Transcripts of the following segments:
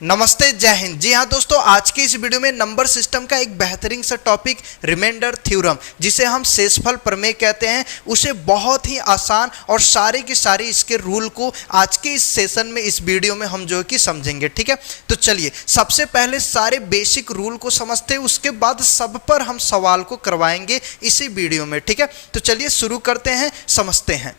नमस्ते, जय हिंद। जी हाँ दोस्तों, आज के इस वीडियो में नंबर सिस्टम का एक बेहतरीन सा टॉपिक रिमाइंडर थ्योरम, जिसे हम शेषफल प्रमेय कहते हैं, उसे बहुत ही आसान और सारे के सारे इसके रूल को आज के इस सेशन में, इस वीडियो में हम जो है कि समझेंगे। ठीक है, तो चलिए सबसे पहले सारे बेसिक रूल को समझते हैं, उसके बाद सब पर हम सवाल को करवाएंगे इसी वीडियो में। ठीक है, तो चलिए शुरू करते हैं, समझते हैं।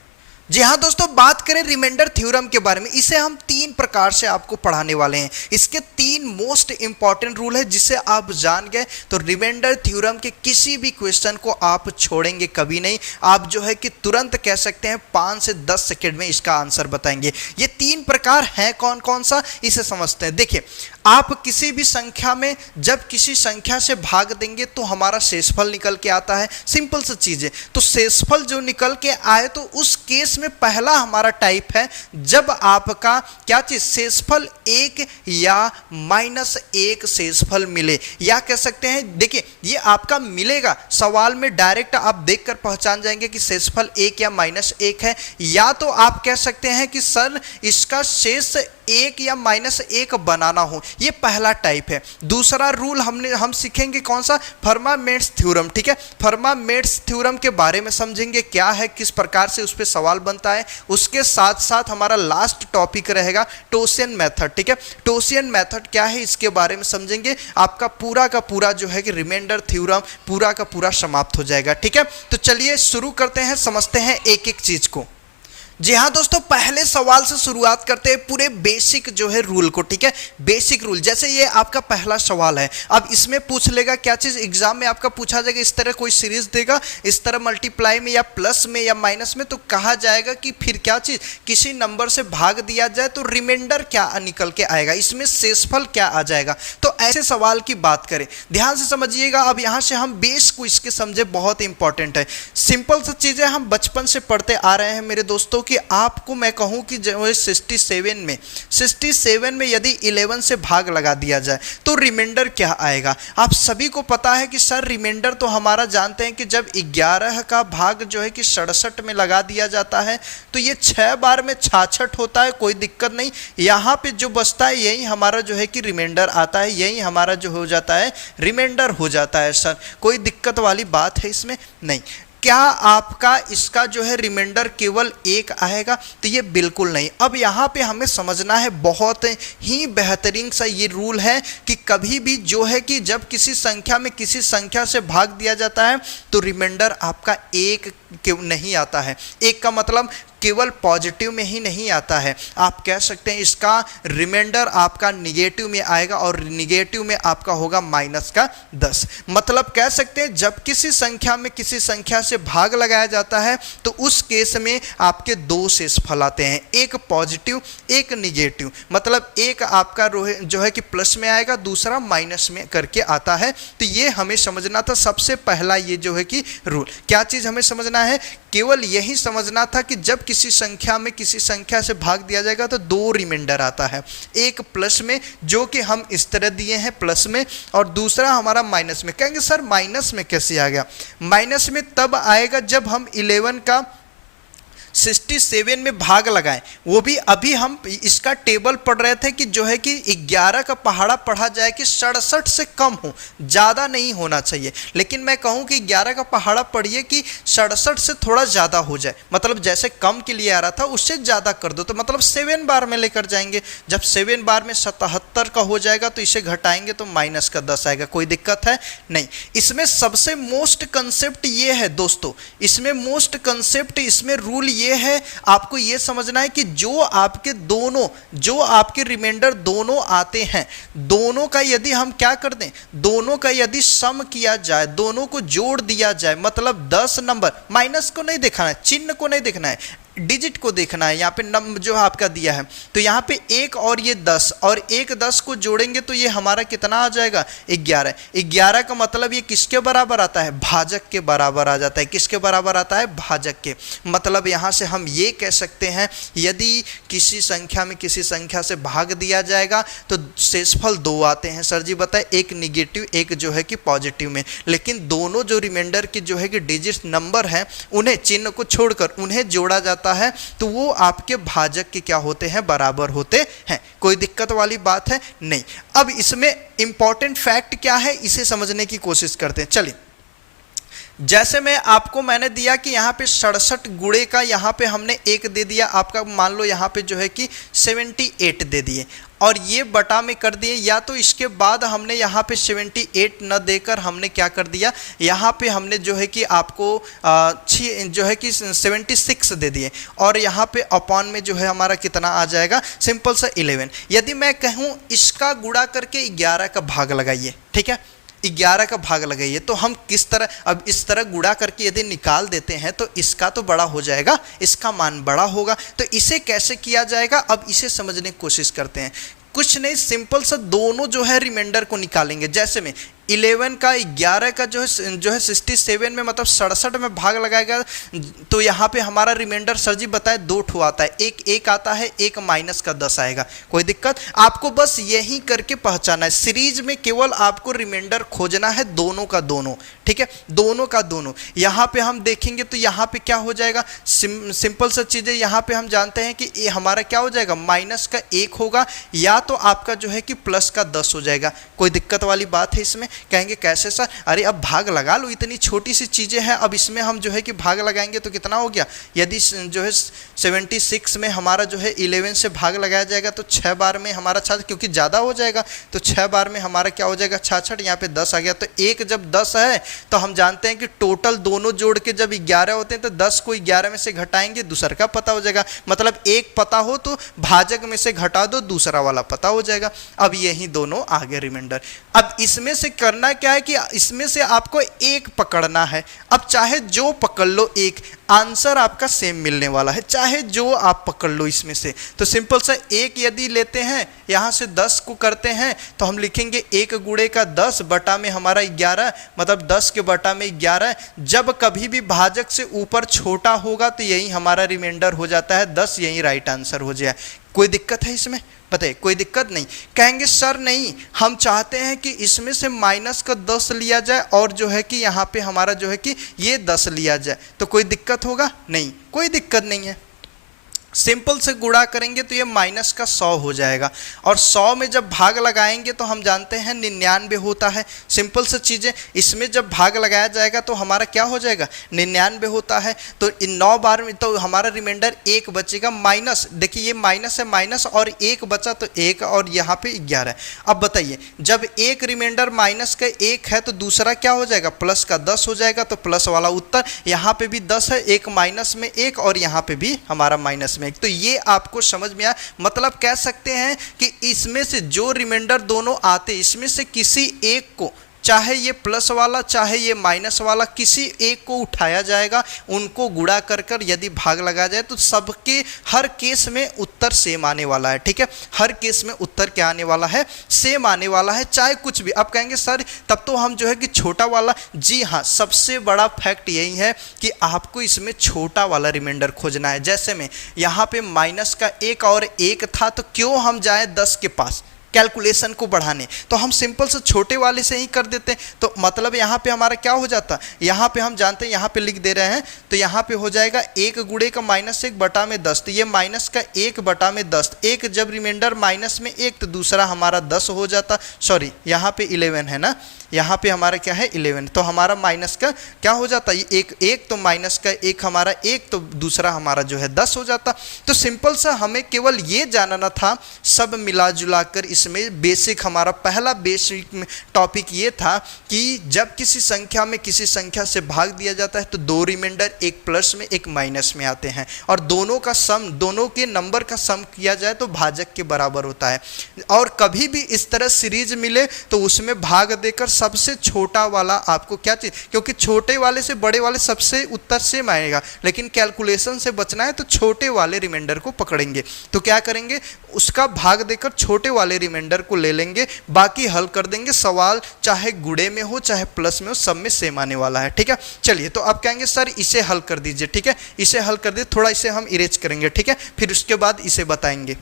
जी हाँ दोस्तों, बात करें रिमाइंडर थ्योरम के बारे में, इसे हम तीन प्रकार से आपको पढ़ाने वाले हैं। इसके तीन मोस्ट इंपॉर्टेंट रूल है, जिसे आप जान गए तो रिमाइंडर थ्योरम के किसी भी क्वेश्चन को आप छोड़ेंगे कभी नहीं। आप जो है कि तुरंत कह सकते हैं 5 से 10 सेकेंड में इसका आंसर बताएंगे। ये तीन प्रकार हैं कौन कौन सा, इसे समझते हैं। देखिए, आप किसी भी संख्या में जब किसी संख्या से भाग देंगे तो हमारा शेषफल निकल के आता है। सिंपल सी चीज है। तो शेषफल जो निकल के आए तो उस केस में पहला हमारा टाइप है जब आपका क्या चीज, शेषफल 1 या -1 शेषफल मिले, या कह सकते हैं, देखिए ये आपका मिलेगा, सवाल में डायरेक्ट आप देखकर पहचान जाएंगे कि शेषफल 1 या -1 है, या तो आप कह सकते हैं कि सर इसका शेष 1 या -1 बनाना हो। ये पहला टाइप है। दूसरा रूल हम सीखेंगे कौन सा, फर्मा-मेट्स थ्योरम। ठीक है, फर्मा-मेट्स थ्योरम के बारे में समझेंगे, क्या है, किस प्रकार से उस पर सवाल बनता है। उसके साथ साथ हमारा लास्ट टॉपिक रहेगा टोसियन मेथड। ठीक है, टोसियन मेथड क्या है इसके बारे में समझेंगे। आपका पूरा का पूरा जो है कि रिमाइंडर थ्योरम पूरा का पूरा समाप्त हो जाएगा। ठीक है, तो चलिए शुरू करते हैं, समझते हैं एक एक चीज को। जी हाँ दोस्तों, पहले सवाल से शुरुआत करते हैं पूरे बेसिक जो है रूल को। ठीक है, बेसिक रूल, जैसे ये आपका पहला सवाल है। अब इसमें पूछ लेगा क्या चीज, एग्जाम में आपका पूछा जाएगा, इस तरह कोई सीरीज देगा, इस तरह मल्टीप्लाई में या प्लस में या माइनस में, तो कहा जाएगा कि फिर क्या चीज, किसी नंबर से भाग दिया जाए तो रिमाइंडर क्या निकल के आएगा, इसमें शेषफल क्या आ जाएगा। तो ऐसे सवाल की बात करें, ध्यान से समझिएगा। अब यहां से हम बेस को इसके समझे, बहुत इंपॉर्टेंट है। सिंपल सी चीजें हम बचपन से पढ़ते आ रहे हैं मेरे दोस्तों, कि आपको मैं कहूं कि जो है 67 में यदि 11 से भाग लगा दिया जाए तो रिमाइंडर क्या आएगा। आप सभी को पता है कि सर रिमाइंडर तो हमारा जानते हैं कि जब 11 का भाग जो है कि 67 में लगा दिया जाता है तो ये 6 बार में 66 होता है, कोई दिक्कत नहीं। यहाँ पे जो बचता है यही हमारा जो है कि रिमाइंडर आता है, यही हमारा जो हो जाता है रिमाइंडर हो जाता है। सर कोई दिक्कत वाली बात है इसमें नहीं। क्या आपका इसका जो है रिमाइंडर केवल 1 आएगा, तो ये बिल्कुल नहीं। अब यहाँ पे हमें समझना है, बहुत ही बेहतरीन सा ये रूल है कि कभी भी जो है कि जब किसी संख्या में किसी संख्या से भाग दिया जाता है तो रिमाइंडर आपका 1 नहीं आता है। 1 का मतलब केवल पॉजिटिव में ही नहीं आता है, आप कह सकते हैं इसका रिमाइंडर आपका निगेटिव में आएगा, और निगेटिव में आपका होगा -10। मतलब कह सकते हैं जब किसी संख्या में किसी संख्या से भाग लगाया जाता है तो उस केस में आपके 2 शेषफल आते हैं, एक पॉजिटिव एक निगेटिव। मतलब एक आपका जो है कि प्लस में आएगा, दूसरा माइनस में करके आता है। तो ये हमें समझना था सबसे पहला, ये जो है कि रूल। क्या चीज़ हमें समझना है, केवल यही समझना था कि जब किसी संख्या में किसी संख्या से भाग दिया जाएगा तो 2 रिमाइंडर आता है, एक प्लस में जो कि हम इस तरह दिए हैं प्लस में, और दूसरा हमारा माइनस में। कहेंगे सर माइनस में कैसे आ गया, माइनस में तब आएगा जब हम 11 का 67 में भाग लगाएं। वो भी अभी हम इसका टेबल पढ़ रहे थे कि जो है कि 11 का पहाड़ा पढ़ा जाए कि 67 से कम हो, ज़्यादा नहीं होना चाहिए। लेकिन मैं कहूँ कि 11 का पहाड़ा पढ़िए कि 67 से थोड़ा ज़्यादा हो जाए, मतलब जैसे कम के लिए आ रहा था उससे ज़्यादा कर दो, तो मतलब 7 बार में लेकर जाएंगे। जब 7 बार में 77 का हो जाएगा तो इसे घटाएंगे तो -10 आएगा। कोई दिक्कत है नहीं। इसमें सबसे मोस्ट कंसेप्ट ये है दोस्तों, इसमें मोस्ट कंसेप्ट, इसमें रूल ये है, आपको ये समझना है कि जो आपके रिमाइंडर दोनों आते हैं, दोनों का यदि हम क्या कर दें, दोनों का यदि सम किया जाए, दोनों को जोड़ दिया जाए, मतलब 10 नंबर, माइनस को नहीं देखना है, चिन्ह को नहीं देखना है, डिजिट को देखना है। यहाँ पे नंबर जो आपका दिया है, तो यहाँ पे 1 और ये 10, और 1 10 को जोड़ेंगे तो ये हमारा कितना आ जाएगा, 11। 11 का मतलब ये किसके बराबर आता है, भाजक के बराबर आ जाता है। किसके बराबर आता है, भाजक के। मतलब यहाँ से हम ये कह सकते हैं, यदि किसी संख्या में किसी संख्या से भाग दिया जाएगा तो शेषफल 2 आते हैं। सर जी बताए, एक निगेटिव एक जो है कि पॉजिटिव में। लेकिन दोनों जो रिमाइंडर की जो है कि डिजिट नंबर है, उन्हें चिन्ह को छोड़कर उन्हें जोड़ा जाता जाता है तो वो आपके भाजक के क्या होते हैं, बराबर होते हैं। कोई दिक्कत वाली बात है नहीं। अब इसमें इंपॉर्टेंट फैक्ट क्या है, इसे समझने की कोशिश करते हैं। चलिए, जैसे मैंने दिया कि यहाँ पे 67 गुणे का यहाँ पे हमने एक दे दिया आपका, मान लो यहाँ पे जो है कि 78 दे दिए और ये बटा में कर दिए, या तो इसके बाद हमने यहाँ पे 78 न देकर हमने क्या कर दिया, यहाँ पे हमने जो है कि आपको जो है कि 76 दे दिए और यहाँ पे अपॉन में जो है हमारा कितना आ जाएगा, सिंपल सा 11। यदि मैं कहूँ इसका गुणा करके 11 का भाग लगाइए, ठीक है, 11 का भाग लगाइए, तो हम किस तरह, अब इस तरह गुणा करके यदि निकाल देते हैं तो इसका तो बड़ा हो जाएगा, इसका मान बड़ा होगा। तो इसे कैसे किया जाएगा, अब इसे समझने की कोशिश करते हैं। कुछ नहीं, सिंपल सा दोनों जो है रिमाइंडर को निकालेंगे। जैसे में 11 का 11 का जो है 67 में मतलब 67 में भाग लगाएगा, तो यहाँ पे हमारा रिमाइंडर सर जी बताए 2 ठो आता है, एक आता है, एक माइनस का 10 आएगा। कोई दिक्कत, आपको बस यही करके पहचाना है। सीरीज में केवल आपको रिमाइंडर खोजना है दोनों का दोनों, ठीक है, दोनों का दोनों। यहाँ पे हम देखेंगे तो यहाँ पे क्या हो जाएगा, सिंपल सा चीज़ें यहाँ पे हम जानते हैं कि ये हमारा क्या हो जाएगा, माइनस का 1 होगा, या तो आपका जो है कि प्लस का 10 हो जाएगा। कोई दिक्कत वाली बात है इसमें? कहेंगे कैसे सर, अरे अब भाग लगा लो, इतनी छोटी सी चीज़ें हैं, अब इसमें हम जो है कि भाग लगाएंगे तो कितना हो गया। यदि जो है 76 में हमारा जो है 11 से भाग लगाया जाएगा तो 6 बार में हमारा 6, क्योंकि ज़्यादा हो जाएगा तो 6 बार में हमारा क्या हो जाएगा, 66, यहाँ पे 10 आ गया। तो एक जब 10 है तो हम जानते हैं कि टोटल दोनों जोड़ के जब 11 होते हैं तो 10 को 11 में से घटाएंगे, दूसरा का पता हो जाएगा। मतलब एक पता हो तो भाजक में से घटा दो, दूसरा वाला पता हो जाएगा। अब यही दोनों आगे रिमाइंडर। अब इसमें से करना क्या है कि इसमें से आपको एक पकड़ना है। अब चाहे जो पकड़ लो, एक आंसर आपका सेम मिलने वाला है, चाहे जो आप पकड़ लो इसमें से। तो सिंपल सा एक यदि लेते हैं, यहाँ से 10 को करते हैं तो हम लिखेंगे 1 गुणे का 10 बटा में हमारा 11, मतलब 10 के बटा में 11। जब कभी भी भाजक से ऊपर छोटा होगा तो यही हमारा रिमाइंडर हो जाता है 10, यही राइट आंसर हो जाए। कोई दिक्कत है इसमें? बताइए, कोई दिक्कत नहीं? कहेंगे सर नहीं, हम चाहते हैं कि इसमें से माइनस का 10 लिया जाए और जो है कि यहाँ पे हमारा जो है कि ये 10 लिया जाए, तो कोई दिक्कत होगा? नहीं, कोई दिक्कत नहीं है। सिंपल से गुणा करेंगे तो ये माइनस का 100 हो जाएगा और 100 में जब भाग लगाएंगे तो हम जानते हैं 99 होता है। सिंपल से चीज़ें, इसमें जब भाग लगाया जाएगा तो हमारा क्या हो जाएगा, 99 होता है। तो इन 9 बार में तो हमारा रिमाइंडर 1 बचेगा, माइनस, देखिए ये माइनस है, माइनस और 1 बचा तो 1 और यहाँ पे 11। अब बताइए, जब एक रिमाइंडर माइनस का 1 है तो दूसरा क्या हो जाएगा, प्लस का 10 हो जाएगा। तो प्लस वाला उत्तर, यहाँ पे भी 10 है, एक माइनस में 1 और यहाँ पे भी हमारा माइनस। तो ये आपको समझ में आया? मतलब कह सकते हैं कि इसमें से जो रिमाइंडर दोनों आते, इसमें से किसी एक को, चाहे ये प्लस वाला चाहे ये माइनस वाला, किसी एक को उठाया जाएगा, उनको गुणा कर कर यदि भाग लगाया जाए तो सबके हर केस में उत्तर सेम आने वाला है। ठीक है, हर केस में उत्तर क्या आने वाला है, सेम आने वाला है, चाहे कुछ भी। अब कहेंगे सर तब तो हम जो है कि छोटा वाला, जी हाँ, सबसे बड़ा फैक्ट यही है कि आपको इसमें छोटा वाला रिमाइंडर खोजना है। जैसे में यहाँ पे माइनस का 1 और 1 था, तो क्यों हम जाए 10 के पास कैलकुलेशन को बढ़ाने, तो हम सिंपल से छोटे वाले से ही कर देते हैं। तो मतलब यहाँ पे हमारा क्या हो जाता, यहाँ पे हम जानते हैं, यहाँ पे लिख दे रहे हैं, तो यहाँ पे हो जाएगा 1 गुणे का -1 बटा में 10। तो ये माइनस का 1 बटा में 10, एक जब रिमाइंडर माइनस में 1 तो दूसरा हमारा 10 हो जाता। सॉरी, यहाँ पे 11 है ना, यहाँ पे हमारा क्या है 11, तो हमारा माइनस का क्या हो जाता, ये एक तो माइनस का 1 हमारा 1 तो दूसरा हमारा जो है 10 हो जाता। तो सिंपल सा हमें केवल ये जानना था, सब मिला जुला कर इसमें बेसिक, हमारा पहला बेसिक टॉपिक ये था कि जब किसी संख्या में किसी संख्या से भाग दिया जाता है तो 2 रिमाइंडर, एक प्लस में एक माइनस में आते हैं, और दोनों का सम, दोनों के नंबर का सम किया जाए तो भाजक के बराबर होता है। और कभी भी इस तरह सीरीज मिले तो उसमें भाग देकर सबसे छोटा वाला आपको क्या चीज, क्योंकि छोटे वाले से बड़े वाले सबसे उत्तर सेम आएगा, लेकिन कैलकुलेशन से बचना है तो छोटे वाले रिमाइंडर को पकड़ेंगे। तो क्या करेंगे, उसका भाग देकर छोटे वाले रिमाइंडर को ले लेंगे, बाकी हल कर देंगे। सवाल चाहे गुणे में हो चाहे प्लस में हो, सब में सेम आने वाला है। ठीक है, चलिए, तो आप कहेंगे सर इसे हल कर दीजिए। ठीक है, इसे हल कर दीजिए, थोड़ा इसे हम इरेज करेंगे। ठीक है, फिर उसके बाद इसे बताएंगे।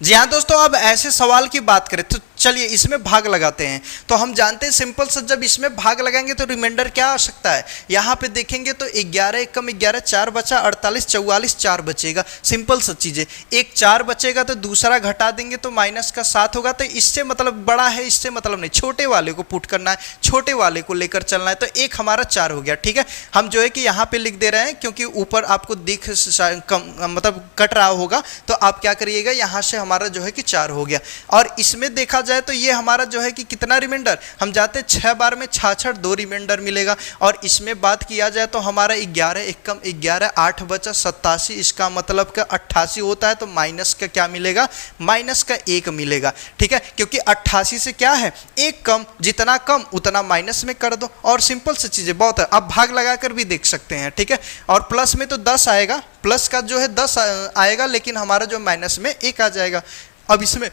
जी हाँ दोस्तों, अब ऐसे सवाल की बात करें तो चलिए इसमें भाग लगाते हैं। तो हम जानते हैं सिंपल से जब इसमें भाग लगाएंगे तो रिमाइंडर क्या आ सकता है, यहाँ पे देखेंगे तो 11 एक कम 11, 4 बचा 48, 44, 4 बचेगा। सिंपल सा चीज़ है, एक 4 बचेगा तो दूसरा घटा देंगे तो माइनस का 7 होगा। तो इससे मतलब बड़ा है, इससे मतलब नहीं, छोटे वाले को पुट करना है, छोटे वाले को लेकर चलना है। तो एक हमारा 4 हो गया। ठीक है, हम जो है कि यहाँ पे लिख दे रहे हैं क्योंकि ऊपर आपको दिख मतलब कट रहा होगा, तो आप क्या करिएगा, यहाँ से हमारा जो है कि 4 हो गया। और इसमें देखा जाए तो ये हमारा जो है कि कितना रिमाइंडर, हम जाते हैं 6 बार में 6 2 रिमाइंडर मिलेगा। और इसमें बात किया जाए तो हमारा 11 एक कम 11, 8 बचा 87, इसका मतलब का 88 होता है। तो माइनस का क्या मिलेगा, माइनस का 1 मिलेगा। ठीक है, क्योंकि 88 से क्या है, एक कम, जितना कम उतना माइनस में कर दो। और सिंपल सी चीज़ें बहुत है, आप भाग लगाकर भी देख सकते हैं। ठीक है, और प्लस में तो 10 आएगा, प्लस का जो है 10 आएगा, लेकिन हमारा जो माइनस में 1 आ जाएगा। अब इसमें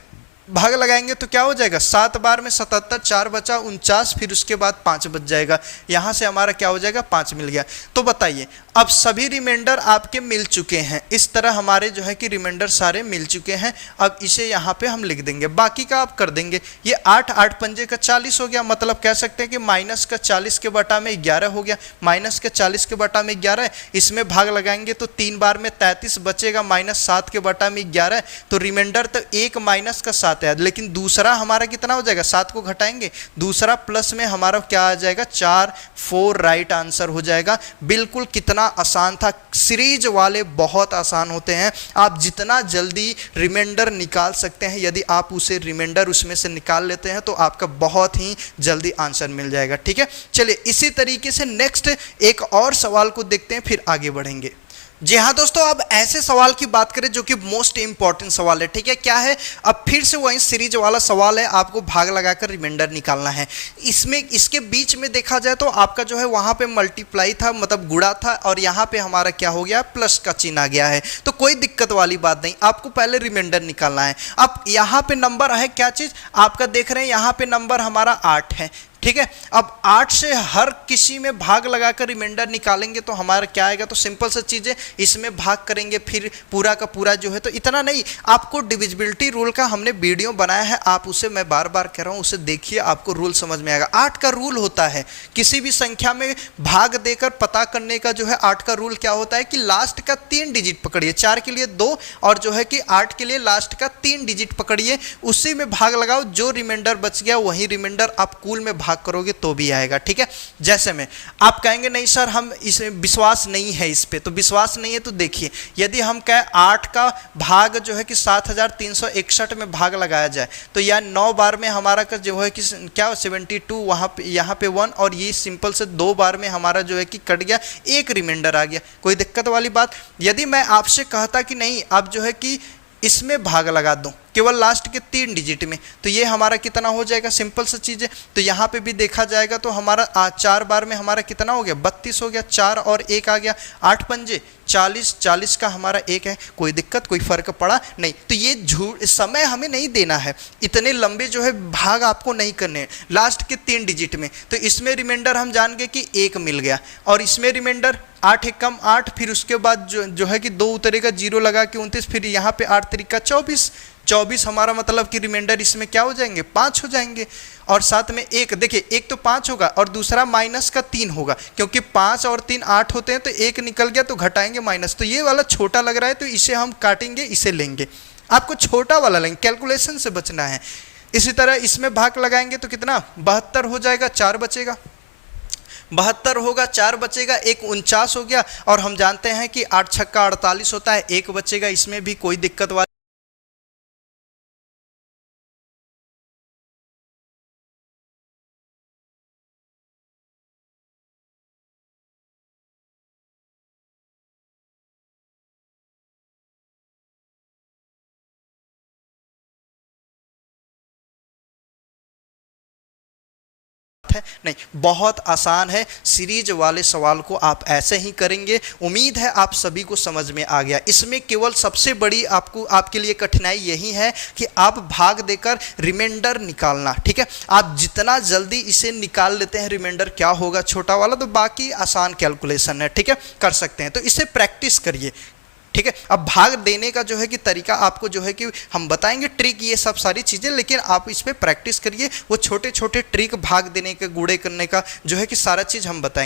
भाग लगाएंगे तो क्या हो जाएगा, 7 बार में 77, 4 बचा 49, फिर उसके बाद 5 बच जाएगा। यहाँ से हमारा क्या हो जाएगा, 5 मिल गया। तो बताइए, अब सभी रिमाइंडर आपके मिल चुके हैं। इस तरह हमारे जो है कि रिमाइंडर सारे मिल चुके हैं। अब इसे यहाँ पे हम लिख देंगे, बाकी का आप कर देंगे। ये 8 8 पंजे का 40 हो गया, मतलब कह सकते हैं कि माइनस का 40 के बटा में 11 हो गया। माइनस का 40 के बटा में 11 है, इसमें भाग लगाएंगे तो 3 बार में 33 बचेगा, माइनस 7 के बटा में 11 है। तो रिमाइंडर तो एक माइनस का 7 है, लेकिन दूसरा हमारा कितना हो जाएगा, 7 को घटाएंगे, दूसरा प्लस में हमारा क्या आ जाएगा, 4 4 राइट आंसर हो जाएगा। बिल्कुल कितना आसान था। सीरीज वाले बहुत आसान होते हैं, आप जितना जल्दी रिमाइंडर निकाल सकते हैं, यदि आप उसे रिमाइंडर उसमें से निकाल लेते हैं तो आपका बहुत ही जल्दी आंसर मिल जाएगा। ठीक है, चलिए इसी तरीके से नेक्स्ट एक और सवाल को देखते हैं, फिर आगे बढ़ेंगे। जी हाँ दोस्तों, अब ऐसे सवाल की बात करें जो कि मोस्ट इंपॉर्टेंट सवाल है। ठीक है, क्या है, अब फिर से वही सीरीज वाला सवाल है, आपको भाग लगाकर रिमाइंडर निकालना है। इसमें इसके बीच में देखा जाए तो आपका जो है वहाँ पे मल्टीप्लाई था, मतलब गुणा था, और यहाँ पे हमारा क्या हो गया, प्लस का चिन्ह आ गया है। तो कोई दिक्कत वाली बात नहीं, आपको पहले रिमाइंडर निकालना है। अब यहाँ पे नंबर है क्या चीज़, आपका देख रहे हैं यहाँ पे नंबर हमारा 8 है। ठीक है, अब 8 से हर किसी में भाग लगाकर रिमाइंडर निकालेंगे तो हमारा क्या आएगा, तो सिंपल सी चीज़ है, इसमें भाग करेंगे फिर पूरा का पूरा जो है। तो इतना नहीं, आपको डिविजिबिलिटी रूल का हमने वीडियो बनाया है, आप उसे, मैं बार बार कह रहा हूँ, उसे देखिए, आपको रूल समझ में आएगा। 8 का रूल होता है, किसी भी संख्या में भाग देकर पता करने का जो है 8 का रूल क्या होता है कि लास्ट का 3 डिजिट पकड़िए, 4 के लिए 2 और जो है कि 8 के लिए लास्ट का 3 डिजिट पकड़िए, उसी में भाग लगाओ, जो रिमाइंडर बच गया वही रिमाइंडर आप कुल में भाग करोगे तो भी आएगा। ठीक है, जैसे में आप कहेंगे नहीं सर हम इसे विश्वास नहीं है इस पे, तो विश्वास नहीं है तो देखिए, यदि हम कहें 8 का भाग जो है कि 7361 में भाग लगाया जाए तो यह 9 बार में हमारा का जो है कि क्या 72, वहाँ पे यहाँ पे 1, और ये सिंपल से 2 बार में हमारा जो है कि कट गया, एक रिमाइंडर आ गया। कोई दिक्कत वाली बात। यदि मैं आपसे कहता कि नहीं आप जो है कि इसमें भाग लगा दूं केवल लास्ट के 3 डिजिट में, तो ये हमारा कितना हो जाएगा, सिंपल सी चीज़ है। तो यहाँ पे भी देखा जाएगा तो हमारा 4 बार में हमारा कितना हो गया, 32 हो गया, 4 और 1 आ गया, 8 पंजे 40, 40 का हमारा 1 है। कोई दिक्कत, कोई फर्क पड़ा नहीं। तो ये समय हमें नहीं देना है, इतने लंबे जो है भाग आपको नहीं करने हैं लास्ट के 3 डिजिट में। तो इसमें रिमाइंडर हम जान गए कि 1 मिल गया, और इसमें रिमाइंडर 8 एक कम 8, फिर उसके बाद जो है कि 2 उतरेगा, 0 लगा के 29, फिर यहाँ पे 8 तरीका 24, 24 हमारा मतलब कि रिमाइंडर इसमें क्या हो जाएंगे, 5 हो जाएंगे। और साथ में 1, देखिए 1 तो 5 होगा और दूसरा माइनस का 3 होगा, क्योंकि 5 और 3 8 होते हैं, तो 1 निकल गया तो घटाएंगे माइनस। तो ये वाला छोटा लग रहा है तो इसे हम काटेंगे, इसे लेंगे, आपको छोटा वाला लेंगे, कैलकुलेशन से बचना है। इसी तरह इसमें भाग लगाएंगे तो कितना, 72 हो जाएगा, 4 बचेगा, 72 होगा, 4 बचेगा, 1 49 हो गया। और हम जानते हैं कि 8 छक्का 48 होता है, 1 बचेगा, इसमें भी कोई दिक्कत वाली है नहीं, बहुत आसान है। सीरीज वाले सवाल को आप ऐसे ही करेंगे। उम्मीद है आप सभी को समझ में आ गया। इसमें केवल सबसे बड़ी आपके लिए कठिनाई यही है कि आप भाग देकर रिमाइंडर निकालना। ठीक है, आप जितना जल्दी इसे निकाल लेते हैं रिमाइंडर क्या होगा छोटा वाला, तो बाकी आसान कैलकुलेशन है। ठीक है, कर सकते हैं, तो इसे प्रैक्टिस करिए। ठीक है। अब भाग देने का जो है कि तरीका आपको जो है कि हम बताएंगे, ट्रिक, ये सब सारी चीज़ें, लेकिन आप इस पर प्रैक्टिस करिए। वो छोटे छोटे ट्रिक भाग देने का, गुड़े करने का जो है कि सारा चीज़ हम बताएंगे।